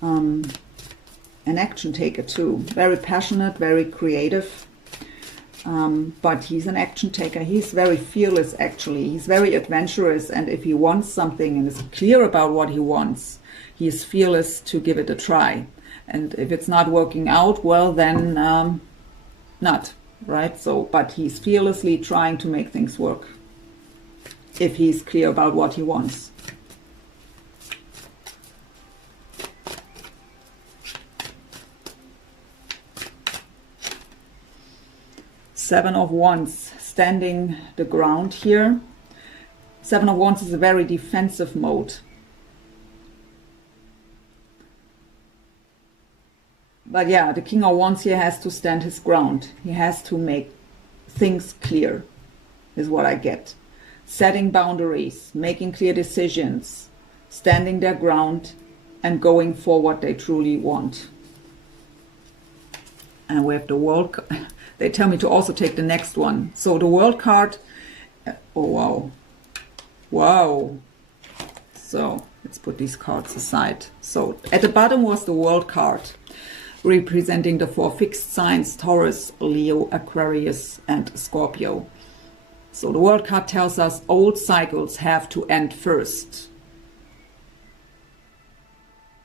an action taker too, very passionate, very creative, but he's an action taker. He's very fearless, actually. He's very adventurous, and if he wants something and is clear about what he wants, he is fearless to give it a try. And if it's not working out, well then not, right? So, but he's fearlessly trying to make things work, if he's clear about what he wants. Seven of Wands, standing the ground here. Seven of Wands is a very defensive mode. But yeah, the King of Wands here has to stand his ground. He has to make things clear, is what I get. Setting boundaries, making clear decisions, standing their ground and going for what they truly want. And we have the World. They tell me to also take the next one. So the World card. Oh, wow. Wow. So let's put these cards aside. So at the bottom was the World card, representing the 4 fixed signs: Taurus, Leo, Aquarius, and Scorpio. So the World card tells us old cycles have to end first.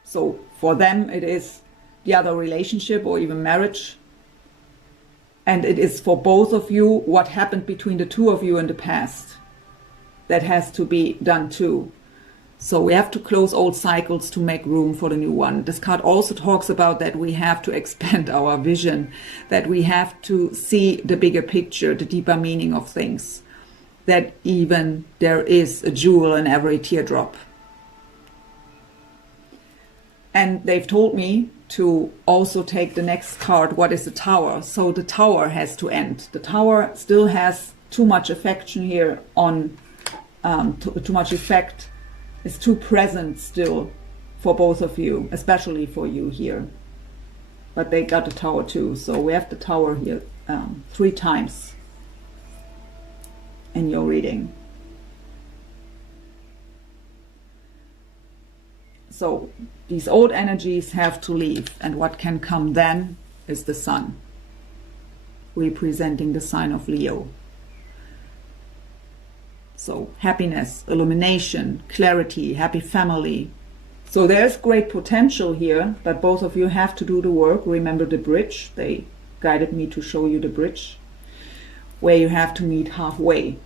So for them it is the other relationship or even marriage. And it is for both of you what happened between the two of you in the past. That has to be done too. So we have to close old cycles to make room for the new one. This card also talks about that we have to expand our vision, that we have to see the bigger picture, the deeper meaning of things, that even there is a jewel in every teardrop. And they've told me to also take the next card, what is the Tower? So the Tower has to end. The Tower still has too much affection here on, too much effect. It's too present still for both of you, especially for you here. But they got the Tower too. So we have the Tower here 3 times in your reading. So these old energies have to leave, and what can come then is the Sun, representing the sign of Leo. So happiness, illumination, clarity, happy family. So there's great potential here, but both of you have to do the work. Remember the bridge. They guided me to show you the bridge, where you have to meet halfway.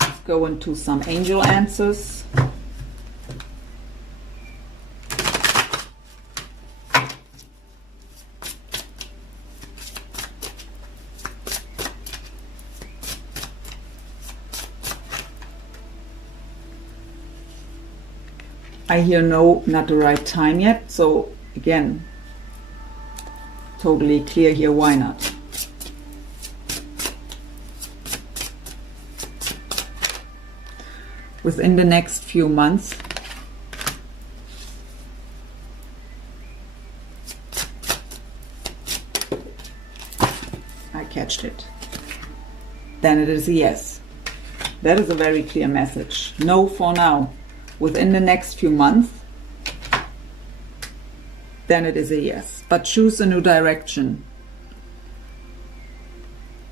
Let's go into some angel answers. I hear no, not the right time yet. So again, totally clear here, why not? Within the next few months. I catched it. Then it is a yes. That is a very clear message. No for now. Within the next few months, then it is a yes. But choose a new direction.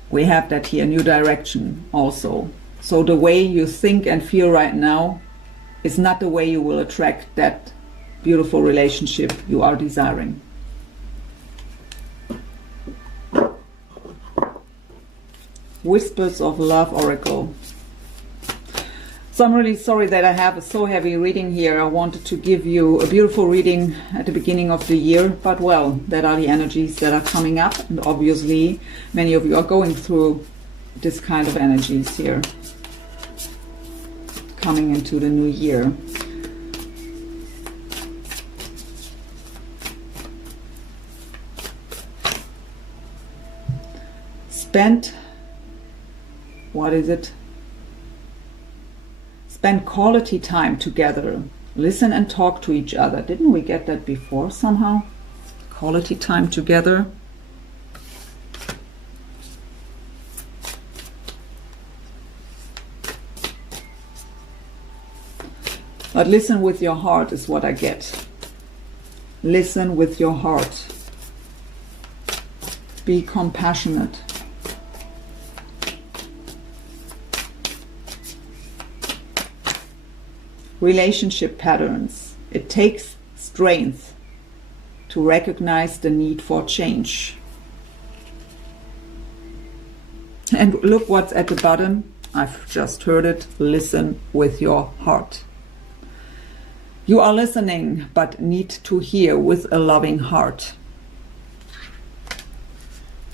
We have that here, new direction also. So the way you think and feel right now is not the way you will attract that beautiful relationship you are desiring. Whispers of Love Oracle. So I'm really sorry that I have a so heavy reading here. I wanted to give you a beautiful reading at the beginning of the year, but well, that are the energies that are coming up, and obviously many of you are going through this kind of energies here, coming into the new year. Spend, what is it? Spend quality time together. Listen and talk to each other. Didn't we get that before somehow? Quality time together. But listen with your heart is what I get. Listen with your heart. Be compassionate. Relationship patterns. It takes strength to recognize the need for change. And look what's at the bottom. I've just heard it. Listen with your heart. You are listening, but need to hear with a loving heart.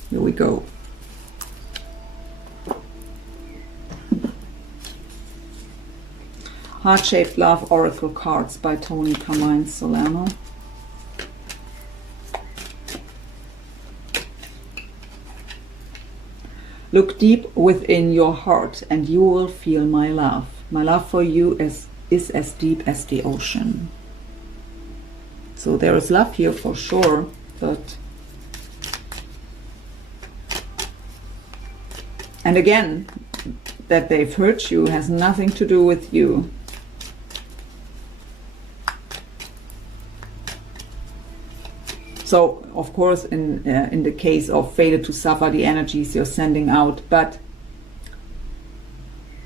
Here we go. Heart-Shaped Love Oracle Cards by Tony Carmine Solano. Look deep within your heart and you will feel my love. My love for you is as deep as the ocean. So there is love here for sure, but and again, that they've hurt you has nothing to do with you. So, of course, in the case of failure to suffer, the energies you're sending out, but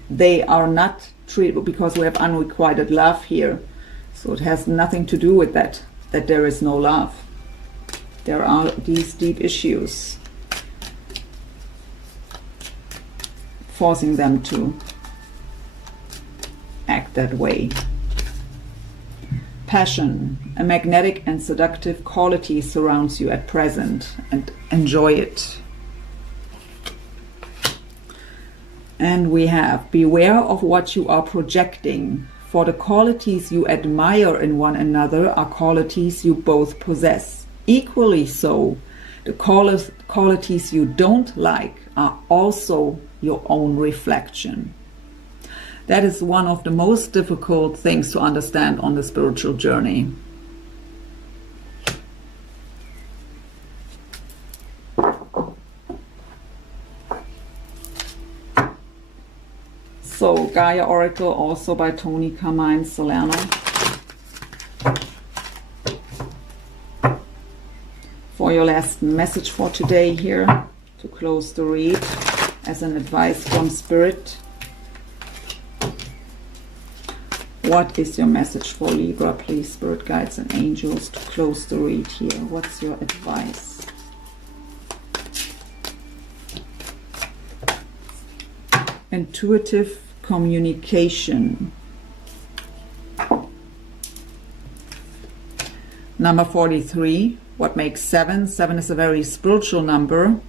they are not treated, because we have unrequited love here. So it has nothing to do with that there is no love. There are these deep issues forcing them to act that way. Passion, a magnetic and seductive quality surrounds you at present, and enjoy it. And we have, beware of what you are projecting, for the qualities you admire in one another are qualities you both possess. Equally so, the qualities you don't like are also your own reflection. That is one of the most difficult things to understand on the spiritual journey. So, Gaia Oracle, also by Tony Carmine Salerno. For your last message for today here, to close the read, as an advice from Spirit. What is your message for Libra, please, Spirit Guides and Angels, to close the read here? What's your advice? Intuitive communication. Number 43. What makes 7? 7 is a very spiritual number.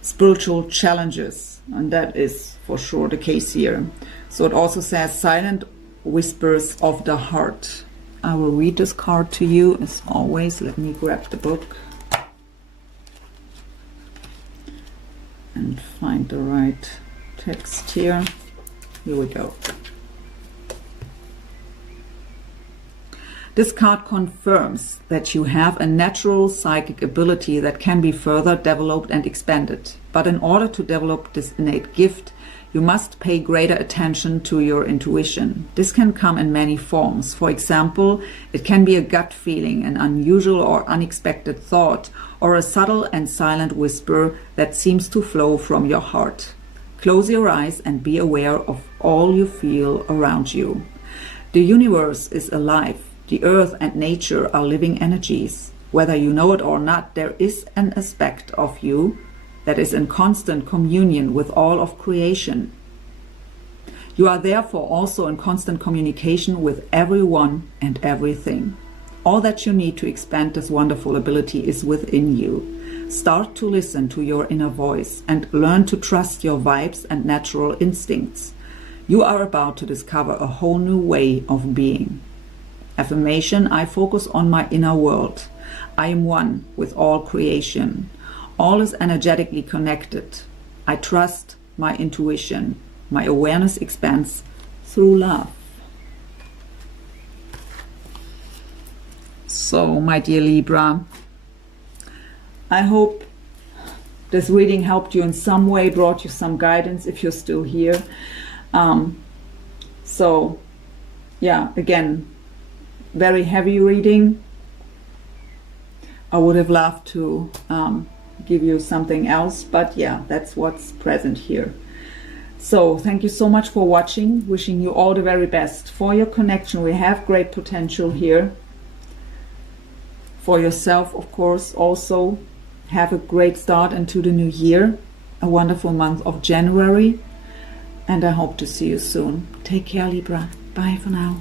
Spiritual challenges. And that is for sure the case here. So it also says silent whispers of the heart. I will read this card to you as always. Let me grab the book and find the right text here. Here we go. This card confirms that you have a natural psychic ability that can be further developed and expanded. But in order to develop this innate gift, you must pay greater attention to your intuition. This can come in many forms. For example, it can be a gut feeling, an unusual or unexpected thought, or a subtle and silent whisper that seems to flow from your heart. Close your eyes and be aware of all you feel around you. The universe is alive. The earth and nature are living energies. Whether you know it or not, there is an aspect of you that is in constant communion with all of creation. You are therefore also in constant communication with everyone and everything. All that you need to expand this wonderful ability is within you. Start to listen to your inner voice and learn to trust your vibes and natural instincts. You are about to discover a whole new way of being. Affirmation: I focus on my inner world. I am one with all creation. All is energetically connected. I trust my intuition. My awareness expands through love. So, my dear Libra, I hope this reading helped you in some way, brought you some guidance if you're still here. So, yeah, again, very heavy reading. I would have loved to give you something else, but yeah, that's what's present here. So thank you so much for watching. Wishing you all the very best for your connection. We have great potential here. For yourself, of course, also have a great start into the new year, a wonderful month of January, and I hope to see you soon. Take care, Libra. Bye for now.